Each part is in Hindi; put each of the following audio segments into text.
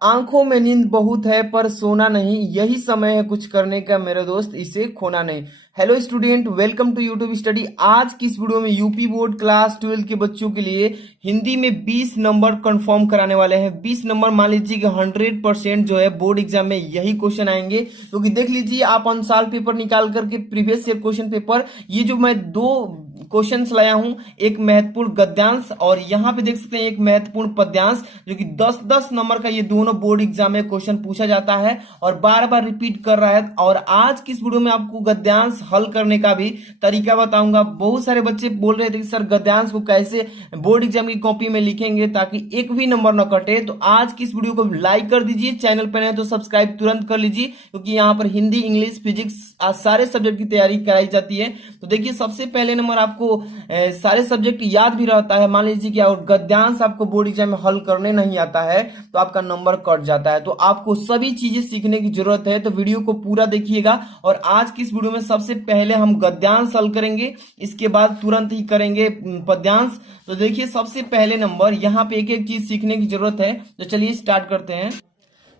आंखों में नींद बहुत है पर सोना नहीं, यही समय है कुछ करने का मेरे दोस्त, इसे खोना नहीं। Hello student, welcome to YouTube study. आज की इस वीडियो में यूपी बोर्ड क्लास 12 के बच्चों के लिए हिंदी में 20 नंबर कंफर्म कराने वाले हैं। 20 नंबर मान लीजिए कि 100% जो है बोर्ड एग्जाम में यही क्वेश्चन आएंगे, क्योंकि देख लीजिए आप अनसाल पेपर निकाल करके प्रीवियस ईयर क्वेश्चन पेपर, ये जो मैं दो क्वेश्चंस लाया हूं, एक महत्वपूर्ण गद्यांश और यहाँ पे देख सकते हैं एक महत्वपूर्ण पद्यांश, जो कि 10-10 नंबर का ये दोनों बोर्ड एग्जाम में क्वेश्चन पूछा जाता है और बार बार रिपीट कर रहा है। और आज की इस वीडियो में आपको गद्यांश हल करने का भी तरीका बताऊंगा। बहुत सारे बच्चे बोल रहे थे कि सर गद्यांश को कैसे बोर्ड एग्जाम की कॉपी में लिखेंगे ताकि एक भी नंबर न कटे। तो आज की इस वीडियो को लाइक कर दीजिए, चैनल पर नए तो सब्सक्राइब तुरंत कर लीजिए, क्योंकि यहाँ पर हिंदी, इंग्लिश, फिजिक्स आज सारे सब्जेक्ट की तैयारी कराई जाती है। तो देखिए सबसे पहले नंबर आपको सारे सब्जेक्ट याद भी रहता है, मान लीजिए कि और गद्यांश आपको बोर्ड एग्जाम में हल करने नहीं आता है तो आपका नंबर कट जाता है। तो आपको सभी चीजें सीखने की जरूरत है, तो वीडियो को पूरा देखिएगा। और आज की इस वीडियो में सबसे पहले हम गद्यांश हल करेंगे, इसके बाद तुरंत ही करेंगे पद्यांश। तो देखिए सबसे पहले नंबर, यहाँ पे एक एक चीज सीखने की जरूरत है, तो चलिए स्टार्ट करते हैं।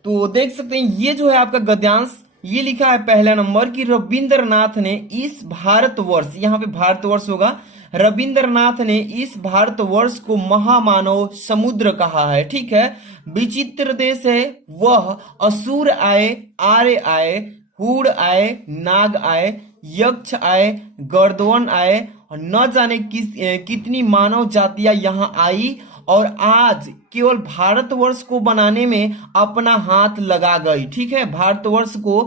तो देख सकते हैं ये जो है आपका गद्यांश, ये लिखा है पहला नंबर कि रविंद्रनाथ ने इस भारतवर्ष, यहाँ पे भारतवर्ष होगा, रविंद्रनाथ ने इस भारतवर्ष को महामानव समुद्र कहा है। ठीक है, विचित्र देश है वह, असुर आए, आर्य आए, हूड़ आए, नाग आए, यक्ष आए, गर्दवन आए और न जाने कितनी मानव जातियां यहाँ आई और आज केवल भारतवर्ष को बनाने में अपना हाथ लगा गई। ठीक है, भारतवर्ष को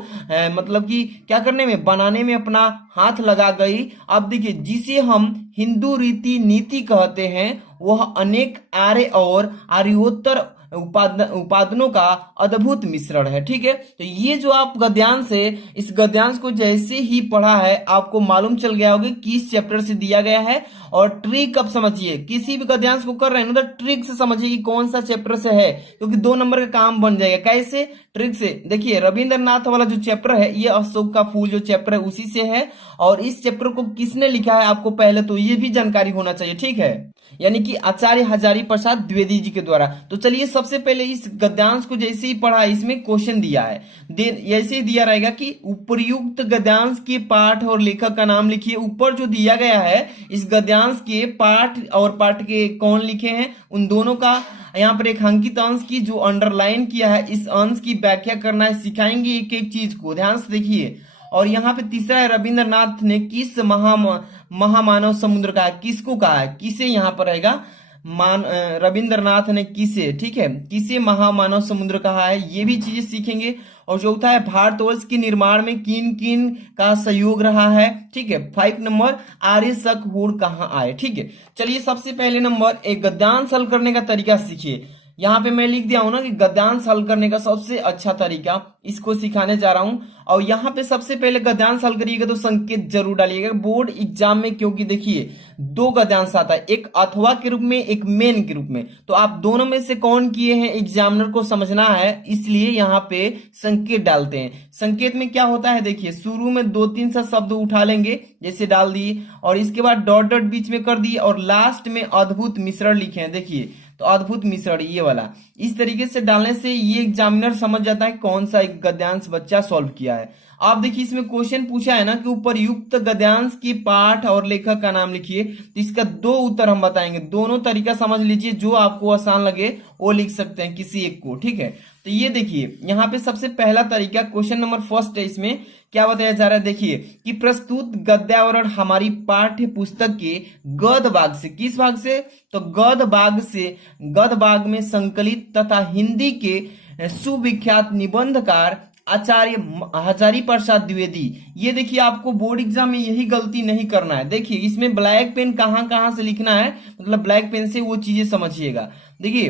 मतलब कि क्या करने में, बनाने में अपना हाथ लगा गई। अब देखिए जिसे हम हिंदू रीति नीति कहते हैं वह अनेक आर्य और आर्योत्तर उपादानों का अद्भुत मिश्रण है। ठीक है, तो ये जो आप गद्यांश है, इस गद्यांश को जैसे ही पढ़ा है आपको मालूम चल गया होगा किस चैप्टर से दिया गया है। और ट्रिक अब समझिए, किसी भी गद्यांश को कर रहे हैं ना तो ट्रिक से समझिए कि कौन सा चैप्टर से है, क्योंकि 2 नंबर का काम बन जाएगा। कैसे? ट्रिक से। देखिए रविंद्रनाथ वाला जो चैप्टर है, ये अशोक का फूल जो चैप्टर है उसी से है। और इस चैप्टर को किसने लिखा है आपको पहले तो ये भी जानकारी होना चाहिए। ठीक है, यानी कि आचार्य हजारी प्रसाद द्विवेदी जी के द्वारा। तो चलिए सबसे पहले इस गद्यांश को जैसे ही पढ़ा, इसमें क्वेश्चन दिया है, ऐसे ही दिया रहेगा कि उपर्युक्त गद्यांश के पाठ और लेखक का नाम लिखिए। ऊपर जो दिया गया है इस गद्यांश के पाठ और पाठ के कौन लिखे हैं, उन दोनों का यहाँ पर एक अंकित अंश की जो अंडरलाइन किया है, इस अंश की व्याख्या करना है, सिखाएंगे एक एक चीज को, ध्यान से देखिए। और यहाँ पे तीसरा है रविंद्रनाथ ने किस महामानव समुद्र कहा है, किसको कहा है, किसे यहाँ पर रहेगा रविंद्रनाथ ने किसे, ठीक है, किसे महामानव समुद्र कहा है, ये भी चीजें सीखेंगे। और चौथा है भारतवर्ष के निर्माण में किन किन का सहयोग रहा है। ठीक है, 5 नंबर आर्य शक हूड़ कहाँ आए। ठीक है, चलिए सबसे पहले नंबर एक गद्यांश हल करने का तरीका सीखिए। यहाँ पे मैं लिख दिया हूं ना कि गद्यांश हल करने का सबसे अच्छा तरीका, इसको सिखाने जा रहा हूं। और यहाँ पे सबसे पहले गद्यांश हल करिएगा तो संकेत जरूर डालिएगा बोर्ड एग्जाम में, क्योंकि देखिए 2 गद्यांश आता है, एक अथवा के रूप में, एक मेन के रूप में। तो आप दोनों में से कौन किए हैं एग्जामिनर को समझना है, इसलिए यहाँ पे संकेत डालते हैं। संकेत में क्या होता है, देखिए शुरू में 2-3 सा शब्द उठा लेंगे, जैसे डाल दिए, और इसके बाद डॉट डॉट बीच में कर दिए, और लास्ट में अद्भुत मिश्रण लिखे हैं। देखिए तो अद्भुत मिश्रण ये वाला, इस तरीके से डालने से ये एग्जामिनर समझ जाता है कौन सा एक गद्यांश बच्चा सॉल्व किया है। आप देखिए इसमें क्वेश्चन पूछा है ना कि उपर्युक्त गद्यांश की पाठ और लेखक का नाम लिखिए, तो इसका 2 उत्तर हम बताएंगे। दोनों तरीका समझ लीजिए, जो आपको आसान लगे वो लिख सकते हैं किसी एक को। ठीक है, तो ये देखिए यहाँ पे सबसे पहला तरीका क्वेश्चन नंबर फर्स्ट है, इसमें क्या बताया जा रहा है, देखिए कि प्रस्तुत गद्यावरण हमारी पाठ्य पुस्तक के गद्य भाग से, किस भाग से, तो गद्य भाग से, गद्य भाग में संकलित तथा हिंदी के सुविख्यात निबंधकार आचार्य हजारी प्रसाद द्विवेदी। ये देखिए आपको बोर्ड एग्जाम में यही गलती नहीं करना है। देखिए इसमें ब्लैक पेन कहां कहां से लिखना है, मतलब ब्लैक पेन से वो चीजें समझिएगा। देखिए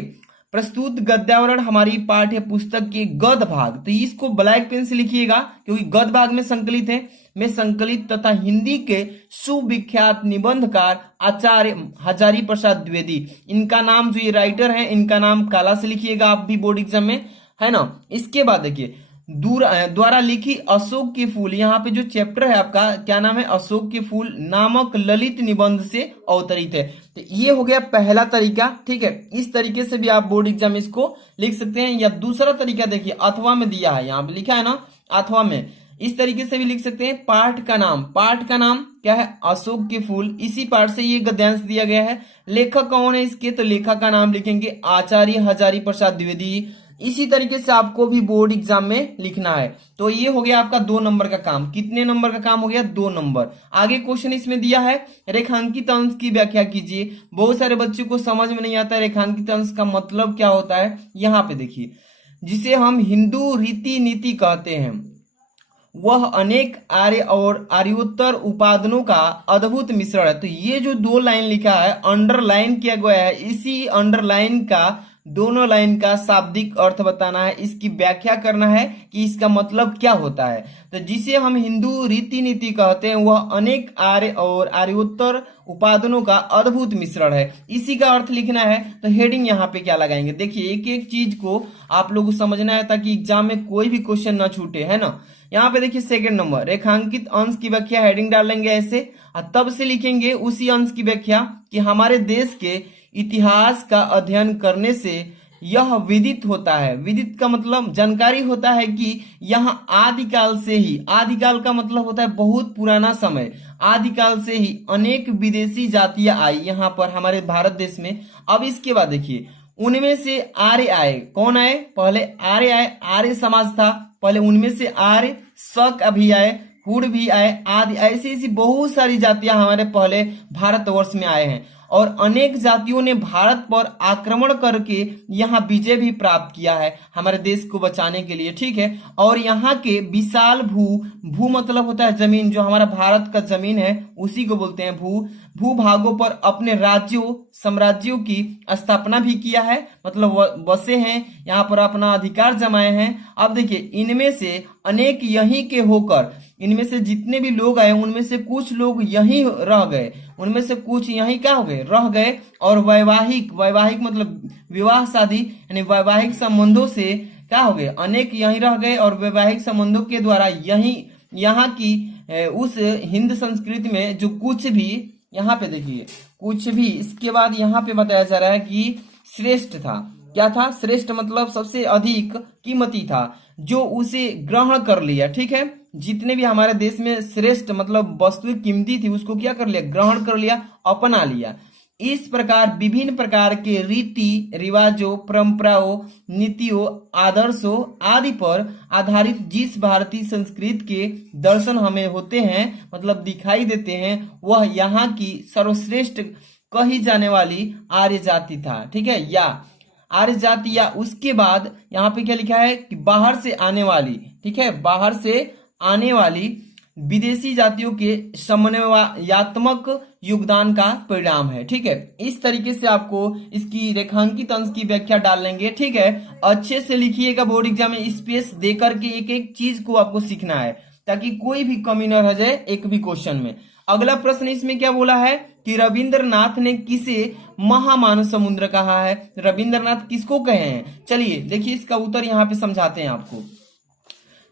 प्रस्तुत गद्यावरण हमारी पाठ्य पुस्तक के गद्य भाग, तो इसको ब्लैक पेन से लिखिएगा क्योंकि गद्य भाग में संकलित है, में संकलित तथा हिंदी के सुविख्यात निबंधकार आचार्य हजारी प्रसाद द्विवेदी। इनका नाम जो ये राइटर है, इनका नाम काला से लिखिएगा आप भी बोर्ड एग्जाम में, है ना। इसके बाद देखिए द्वारा लिखी अशोक के फूल, यहाँ पे जो चैप्टर है आपका क्या नाम है, अशोक के फूल नामक ललित निबंध से अवतरित है। तो ये हो गया पहला तरीका, ठीक है। इस तरीके से भी आप बोर्ड एग्जाम इसको लिख सकते हैं। या दूसरा तरीका देखिए, अथवा में दिया है, यहाँ पे लिखा है ना अथवा में, इस तरीके से भी लिख सकते हैं। पाठ का नाम क्या है, अशोक के फूल, इसी पाठ से ये गद्यांश दिया गया है। लेखक कौन है इसके, तो लेखक का नाम लिखेंगे आचार्य हजारी प्रसाद द्विवेदी। इसी तरीके से आपको भी बोर्ड एग्जाम में लिखना है। तो ये हो गया आपका 2 नंबर का काम। कितने नंबर का काम हो गया, 2 नंबर। आगे क्वेश्चन इसमें दिया है, रेखांकित अंश की व्याख्या कीजिए। बहुत सारे बच्चों को समझ में नहीं आता रेखांकित अंश का मतलब क्या होता है। यहाँ पे देखिए, जिसे हम हिंदू रीति नीति कहते हैं, वह अनेक आर्य और आर्योत्तर उपादानों का अद्भुत मिश्रण है। तो ये जो 2 लाइन लिखा है, अंडरलाइन किया गया है, इसी अंडरलाइन का दोनों लाइन का शाब्दिक अर्थ बताना है, इसकी व्याख्या करना है कि इसका मतलब क्या होता है। तो जिसे हम हिंदू रीति नीति कहते हैं, वह अनेक आर्य और आर्योत्तर उपादानों का अद्भुत मिश्रण है, इसी का अर्थ लिखना है। तो हेडिंग यहाँ पे क्या लगाएंगे, देखिए एक एक चीज को आप लोगों को समझना है ताकि एग्जाम में कोई भी क्वेश्चन न छूटे, है ना। यहाँ पे देखिए सेकंड नंबर, रेखांकित अंश की व्याख्या, हेडिंग डालेंगे ऐसे, और तब से लिखेंगे उसी अंश की व्याख्या कि हमारे देश के इतिहास का अध्ययन करने से यह विदित होता है। विदित का मतलब जानकारी होता है कि यहाँ आदिकाल से ही, आदिकाल का मतलब होता है बहुत पुराना समय, आदिकाल से ही अनेक विदेशी जातियां आई यहाँ पर हमारे भारत देश में। अब इसके बाद देखिए, उनमें से आर्य आए। कौन आए, पहले आर्य आए, आर्य समाज था पहले, उनमें से आर्य, शक भी आए, हुड़ भी आए, आदि ऐसी ऐसी बहुत सारी जातियां हमारे पहले भारतवर्ष में आए हैं। और अनेक जातियों ने भारत पर आक्रमण करके यहाँ विजय भी प्राप्त किया है हमारे देश को बचाने के लिए, ठीक है। और यहाँ के विशाल भू मतलब होता है जमीन, जो हमारा भारत का जमीन है उसी को बोलते हैं भूभागों पर अपने राज्यों साम्राज्यों की स्थापना भी किया है, मतलब बसे हैं यहाँ पर, अपना अधिकार जमाए हैं। अब देखिए, इनमें से अनेक यहीं के होकर, इनमें से जितने भी लोग आए उनमें से कुछ लोग यहीं रह गए, उनमें से कुछ यहीं क्या हो गए, रह गए। और वैवाहिक मतलब विवाह शादी यानी वैवाहिक संबंधों से क्या हो गए, अनेक यहीं रह गए। और वैवाहिक संबंधों के द्वारा यहाँ की उस हिंद संस्कृति में जो कुछ भी, यहाँ पे देखिए कुछ भी, इसके बाद यहाँ पे बताया जा रहा है कि श्रेष्ठ था। क्या था, श्रेष्ठ मतलब सबसे अधिक कीमती था, जो उसे ग्रहण कर लिया, ठीक है। जितने भी हमारे देश में श्रेष्ठ मतलब वस्तु कीमती थी उसको क्या कर लिया, ग्रहण कर लिया, अपना लिया। इस प्रकार विभिन्न प्रकार के रीति रिवाजों, परंपराओं, नीतियों, आदर्शों आदि पर आधारित जिस भारतीय संस्कृति के दर्शन हमें होते हैं, मतलब दिखाई देते हैं, वह यहाँ की सर्वश्रेष्ठ कही जाने वाली आर्य जाति था, ठीक है। या आर्य जाति, या उसके बाद यहाँ पे क्या लिखा है कि बाहर से आने वाली, ठीक है, बाहर से आने वाली विदेशी जातियों के समन्वयात्मक योगदान का परिणाम है, ठीक है। इस तरीके से आपको इसकी रेखांकित अंश की व्याख्या डाल लेंगे, ठीक है। अच्छे से लिखिएगा, बोर्ड एग्जाम में स्पेस दे करके एक एक चीज को आपको सीखना है ताकि कोई भी कमी न रह जाए एक भी क्वेश्चन में। अगला प्रश्न इसमें क्या बोला है कि रविंद्रनाथ ने किसे महामानव समुद्र कहा है। रविंद्रनाथ किसको कहे हैं, चलिए देखिए इसका उत्तर यहाँ पे समझाते हैं आपको।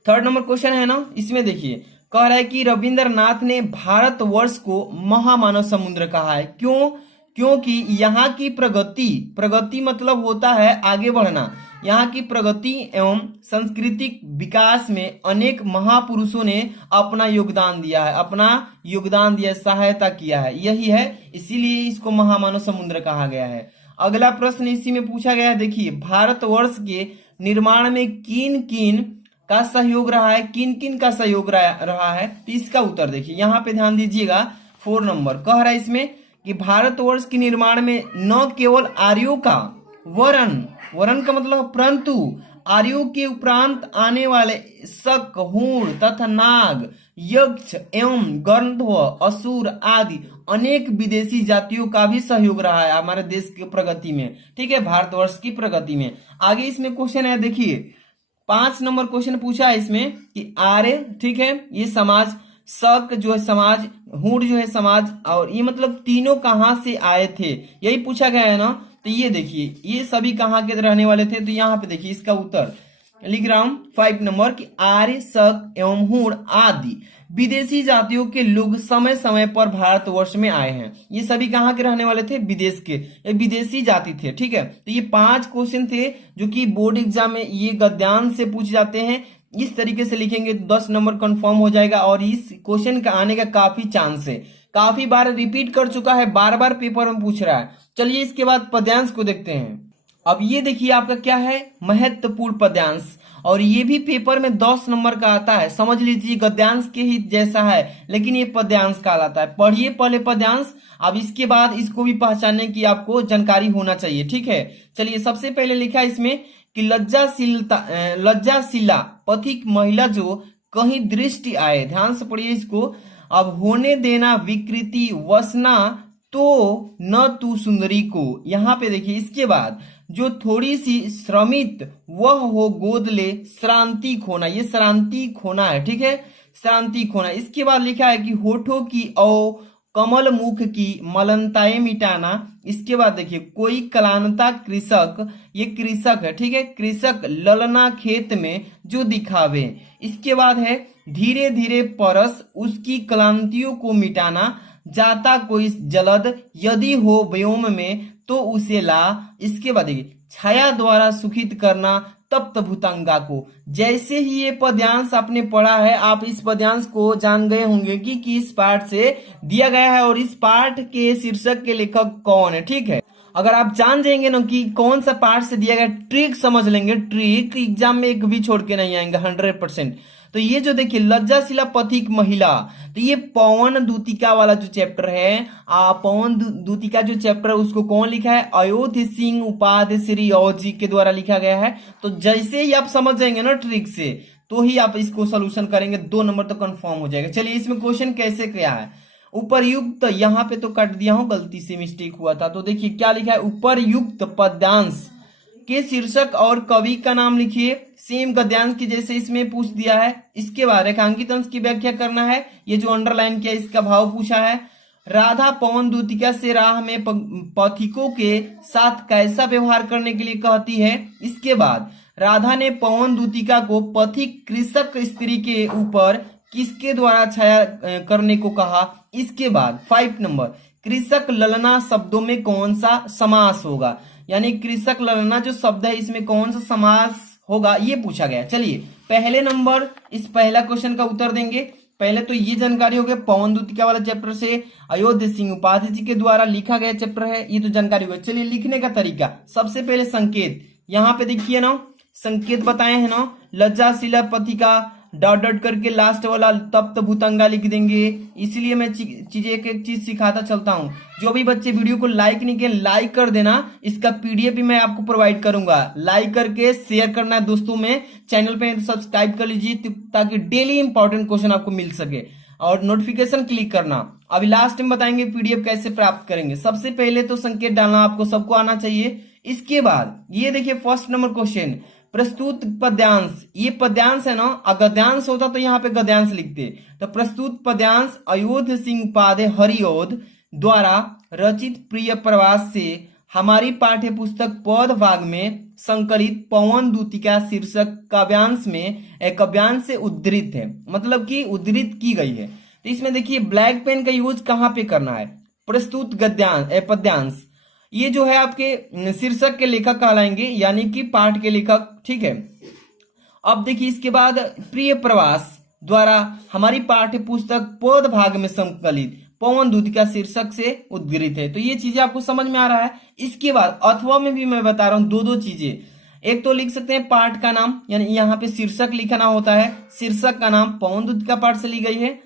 थर्ड नंबर क्वेश्चन है ना, इसमें देखिए कह रहा है कि रविंद्रनाथ ने भारतवर्ष को महामानव समुद्र कहा है। क्यों, क्योंकि यहाँ की प्रगति मतलब होता है आगे बढ़ना, यहाँ की प्रगति एवं सांस्कृतिक विकास में अनेक महापुरुषों ने अपना योगदान दिया है, सहायता किया है, यही है, इसीलिए इसको महामानव समुद्र कहा गया है। अगला प्रश्न इसी में पूछा गया है, देखिए भारतवर्ष के निर्माण में किन किन का सहयोग रहा है, किन किन का सहयोग रहा है, तो इसका उत्तर देखिए यहाँ पे ध्यान दीजिएगा। 4 नंबर कह रहा है इसमें कि भारतवर्ष के निर्माण में न केवल आर्यों का, वरन का मतलब परंतु, आर्यों के उपरांत आने वाले शक, हूण तथा नाग, यक्ष एवं गंधर्व, असुर आदि अनेक विदेशी जातियों का भी सहयोग रहा है हमारे देश की प्रगति में, ठीक है, भारतवर्ष की प्रगति में। आगे इसमें क्वेश्चन है, देखिए 5 नंबर क्वेश्चन पूछा है इसमें कि आर्य, ठीक है, ये समाज, शक जो है समाज, हूण जो है समाज, और ये मतलब तीनों कहाँ से आए थे, यही पूछा गया है ना। तो ये देखिए ये सभी कहाँ के रहने वाले थे, तो यहाँ पे देखिए इसका उत्तर लिख रहा हूं 5 नंबर कि आर्य, शक एवं हूण आदि विदेशी जातियों के लोग समय समय पर भारतवर्ष में आए हैं। ये सभी कहाँ के रहने वाले थे? विदेश के, ये विदेशी जाति थे। ठीक है, तो ये 5 क्वेश्चन थे जो कि बोर्ड एग्जाम में ये गद्यांश से पूछ जाते हैं। इस तरीके से लिखेंगे तो 10 नंबर कंफर्म हो जाएगा और इस क्वेश्चन का आने का काफी चांस है। काफी बार रिपीट कर चुका है, बार बार पेपर में पूछ रहा है। चलिए इसके बाद पद्यांश को देखते हैं। अब ये देखिए आपका क्या है, महत्वपूर्ण पद्यांश, और ये भी पेपर में 10 नंबर का आता है। समझ लीजिए गद्यांश के ही जैसा है, लेकिन ये पद्यांश कहलाता है। पढ़िए पहले पद्यांश, अब इसके बाद इसको भी पहचानने की आपको जानकारी होना चाहिए। ठीक है, चलिए सबसे पहले लिखा है इसमें कि लज्जाशिला पथिक महिला जो कहीं दृष्टि आए, ध्यान से पढ़िए इसको। अब होने देना विकृति वसना तो न तू सुंदरी को, यहां पे देखिए इसके बाद जो थोड़ी सी श्रमित वह हो गोद ले श्रांति खोना, ये श्रांति खोना है। ठीक है, श्रांति खोना। इसके बाद लिखा है कि होठों की औ कमल मुख की मलनताएं मिटाना। इसके बाद देखिए कोई कलानता कृषक, ये कृषक है। ठीक है, कृषक ललना खेत में जो दिखावे। इसके बाद है धीरे धीरे परस उसकी क्लांतियों को मिटाना, जाता कोई जलद यदि हो व्योम में तो उसे ला। इसके बाद देखिए छाया द्वारा सुखित करना तप्त भूतंगा को। जैसे ही ये पद्यांश आपने पढ़ा है, आप इस पद्यांश को जान गए होंगे कि किस पाठ से दिया गया है और इस पाठ के शीर्षक के लेखक कौन है। ठीक है, अगर आप जान जाएंगे ना कि कौन सा पाठ से दिया गया, ट्रिक समझ लेंगे, ट्रिक एग्जाम में एक भी छोड़ के नहीं आएंगे 100%। तो ये जो देखिए लज्जाशिला पथिक महिला, तो ये पवन दूतिका वाला जो चैप्टर है, पवन दूतिका जो चैप्टर है उसको कौन लिखा है? अयोध्या सिंह उपाध्याय श्री औ जी के द्वारा लिखा गया है। तो जैसे ही आप समझ जाएंगे ना ट्रिक से, तो ही आप इसको सोल्यूशन करेंगे, 2 नंबर तो कंफर्म हो जाएगा। चलिए इसमें क्वेश्चन कैसे क्या है। उपरयुक्त, यहाँ पे तो काट दिया हूं, गलती से मिस्टेक हुआ था। तो देखिए क्या लिखा है, उपरयुक्त पद्यांश के शीर्षक और कवि का नाम लिखिए। सेम गद्यांश की जैसे इसमें पूछ दिया है। इसके बाद रेखांकित अंश की व्याख्या करना है, ये जो अंडरलाइन किया इसका भाव पूछा है। राधा पवन दूतिका से राह में पथिकों के साथ कैसा व्यवहार करने के लिए कहती है। इसके बाद राधा ने पवन दूतिका को पथिक कृषक स्त्री के ऊपर किसके द्वारा छाया करने को कहा। इसके बाद 5 नंबर कृषक ललना शब्दों में कौन सा समास होगा, यानी कृषक ललना जो शब्द है इसमें कौन सा समास होगा, ये पूछा गया। चलिए पहले नंबर इस पहला क्वेश्चन का उत्तर देंगे। पहले तो ये जानकारी हो गया, पवन दूतिका वाला चैप्टर से अयोध्या सिंह उपाध्याय जी के द्वारा लिखा गया चैप्टर है, ये तो जानकारी हो गई। चलिए लिखने का तरीका, सबसे पहले संकेत, यहाँ पे देखिए ना संकेत बताए हैं ना, लज्जाशिला पथिका डॉट डॉट करके लास्ट वाला तप्त भूतंगा लिख देंगे। इसलिए मैं चीजें एक एक चीज सिखाता चलता हूँ। जो भी बच्चे वीडियो को लाइक नहीं किए, लाइक कर देना। इसका पीडीएफ भी मैं आपको प्रोवाइड करूंगा, लाइक करके शेयर करना है दोस्तों में। चैनल पे सब्सक्राइब कर लीजिए ताकि डेली इंपॉर्टेंट क्वेश्चन आपको मिल सके, और नोटिफिकेशन क्लिक करना। अभी लास्ट में बताएंगे पीडीएफ कैसे प्राप्त करेंगे। सबसे पहले तो संकेत डालना आपको सबको आना चाहिए। इसके बाद ये देखिए फर्स्ट नंबर क्वेश्चन, प्रस्तुत पद्यांश। ये पद्यांश है ना, अगद्यांश होता तो यहाँ पे गद्यांश लिखते। तो प्रस्तुत पद्यांश अयोध्या सिंह उपाध्याय हरिऔध द्वारा रचित प्रिय प्रवास से हमारी पाठ्य पुस्तक पौध भाग में संकलित पवन दूतिका शीर्षक काव्यांश में एक काव्यांश से उद्धृत है, मतलब कि उद्धृत की गई है। तो इसमें देखिए ब्लैक पेन का यूज कहाँ पे करना है, प्रस्तुत गद्यांश पद्यांश, ये जो है आपके शीर्षक के लेखक कहलाएंगे, यानी कि पाठ के लेखक। ठीक है, अब देखिए इसके बाद प्रिय प्रवास द्वारा हमारी पाठ्य पुस्तक पौध भाग में संकलित पवन दूतिका शीर्षक से उद्धृत है। तो ये चीजें आपको समझ में आ रहा है। इसके बाद अथवा में भी मैं बता रहा हूं दो चीजें। एक तो लिख सकते हैं पाठ का नाम, यानी यहाँ पे शीर्षक लिखना होता है, शीर्षक का नाम पवन दूतिका पाठ से ली गई है।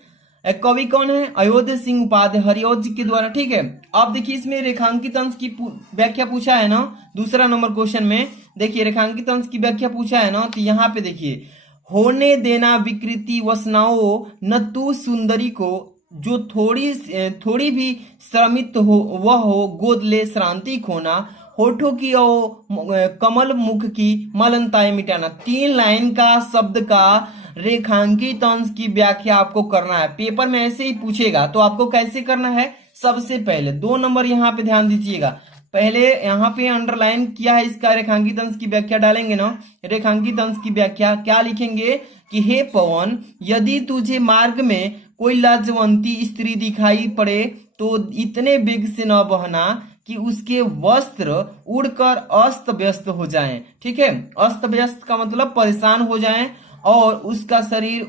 कवि कौन है, अयोध्या सिंह उपाध्याय हरिऔध जी के द्वारा। ठीक है, आप देखिए इसमें रेखांकित अंश की व्याख्या पूछा है ना, दूसरा नंबर क्वेश्चन में देखिए रेखांकित अंश की व्याख्या पूछा है ना। तो यहाँ पे देखिए होने देना विकृति वसनाओ न तू सुंदरी को, जो थोड़ी भी श्रमित हो वह हो गोद ले श्रांति खोना, होठों की और कमल मुख की मलनताएं मिटाना। 3 लाइन का शब्द का रेखांकित अंश की व्याख्या आपको करना है। पेपर में ऐसे ही पूछेगा, तो आपको कैसे करना है, सबसे पहले 2 नंबर यहाँ पे ध्यान दीजिएगा। पहले यहाँ पे अंडरलाइन किया है इसका रेखांकित अंश की व्याख्या डालेंगे ना। रेखांकित अंश की व्याख्या क्या लिखेंगे कि हे पवन, यदि तुझे मार्ग में कोई लाजवंती स्त्री दिखाई पड़े तो इतने वेग से न बहना कि उसके वस्त्र उड़कर अस्त व्यस्त हो जाएं। ठीक है, अस्त व्यस्त का मतलब परेशान हो जाएं और उसका शरीर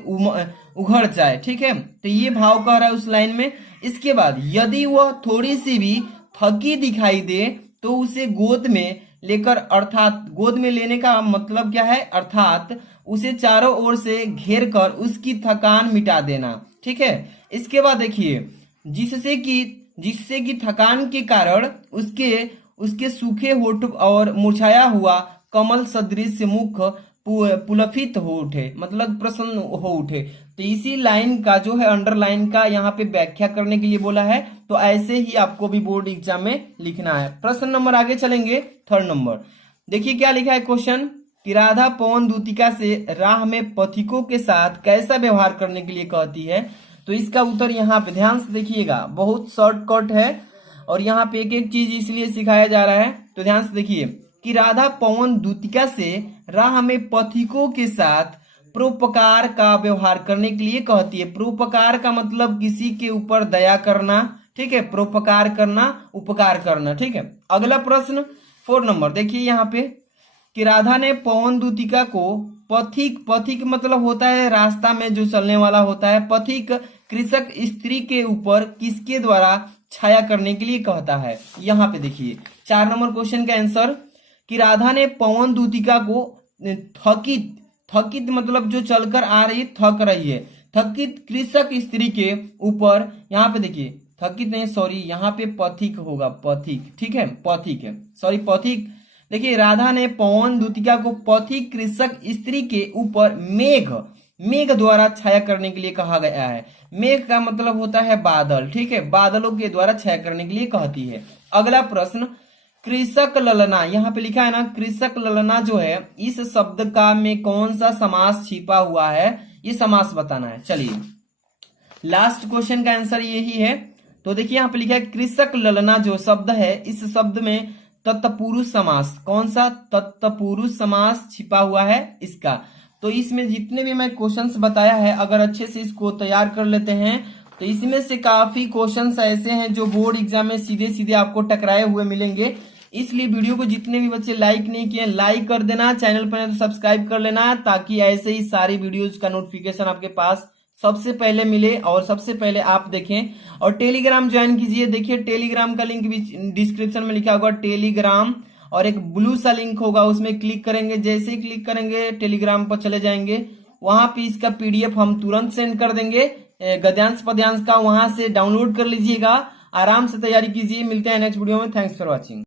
उघड़ जाए। ठीक है, तो ये भाव कह रहा है उस लाइन में। इसके बाद यदि वह थोड़ी सी भी थकी दिखाई दे तो उसे गोद में लेकर, अर्थात गोद में लेने का मतलब क्या है, अर्थात उसे चारों ओर से घेर कर उसकी थकान मिटा देना। ठीक है, इसके बाद देखिए, जिससे कि थकान के कारण उसके सूखे होठ और मुरझाया हुआ कमल सदृश मुख पुलकित हो उठे, मतलब प्रसन्न हो उठे। तो इसी लाइन का जो है अंडरलाइन का यहाँ पे व्याख्या करने के लिए बोला है। तो ऐसे ही आपको भी बोर्ड एग्जाम में लिखना है। प्रश्न नंबर आगे चलेंगे, 3rd नंबर। देखिए क्या लिखा है क्वेश्चन कि राधा पवन दूतिका से राह में पथिकों के साथ कैसा व्यवहार करने के लिए कहती है। तो इसका उत्तर यहाँ पे ध्यान से देखिएगा, बहुत शॉर्टकट है और यहाँ पे एक एक चीज इसलिए सिखाया जा रहा है। तो ध्यान से देखिए कि राधा पवन दूतिका से राह में पथिकों के साथ परोपकार का व्यवहार करने के लिए कहती है। परोपकार का मतलब किसी के ऊपर दया करना। ठीक है, परोपकार करना, उपकार करना। ठीक है, अगला प्रश्न 4 नंबर। देखिए यहाँ पे कि राधा ने पवन दूतिका को पथिक मतलब होता है रास्ता में जो चलने वाला होता है। पथिक कृषक स्त्री के ऊपर किसके द्वारा छाया करने के लिए कहता है। यहाँ पे देखिए 4 नंबर क्वेश्चन का आंसर कि राधा ने पवन दूतिका को थकित मतलब जो चलकर आ रही, थक रही है, थकित कृषक स्त्री के ऊपर, यहाँ पे देखिए थकित नहीं, सॉरी यहाँ पे पथिक होगा, पथिक। ठीक है, पथिक है, सॉरी पथिक। देखिए राधा ने पवन दूतिका को पथिक कृषक स्त्री के ऊपर मेघ द्वारा छाया करने के लिए कहा गया है। मेघ का मतलब होता है बादल। ठीक है, बादलों के द्वारा छाया करने के लिए कहती है। अगला प्रश्न कृषक ललना, यहाँ पे लिखा है ना कृषक ललना जो है, इस शब्द का में कौन सा समास छिपा हुआ है, ये समास बताना है। चलिए लास्ट क्वेश्चन का आंसर यही है। तो देखिए यहाँ पे लिखा है कृषक ललना जो शब्द है, इस शब्द में तत्पुरुष समास, कौन सा तत्पुरुष समास छिपा हुआ है इसका। तो इसमें जितने भी मैं क्वेश्चंस बताया है, अगर अच्छे से इसको तैयार कर लेते हैं तो इसमें से काफी क्वेश्चंस ऐसे हैं जो बोर्ड एग्जाम में सीधे सीधे आपको टकराए हुए मिलेंगे। इसलिए वीडियो को जितने भी बच्चे लाइक नहीं किए लाइक कर देना, चैनल पर तो सब्सक्राइब कर लेना, ताकि ऐसे ही सारी वीडियोज का नोटिफिकेशन आपके पास सबसे पहले मिले और सबसे पहले आप देखें। और टेलीग्राम ज्वाइन कीजिए। देखिए टेलीग्राम का लिंक भी डिस्क्रिप्शन में लिखा होगा, टेलीग्राम, और एक ब्लू सा लिंक होगा, उसमें क्लिक करेंगे। जैसे ही क्लिक करेंगे टेलीग्राम पर चले जाएंगे, वहां पे इसका PDF हम तुरंत सेंड कर देंगे, गद्यांश पद्यांश का, वहां से डाउनलोड कर लीजिएगा, आराम से तैयारी कीजिए। मिलते हैं नेक्स्ट वीडियो में। Thanks for watching.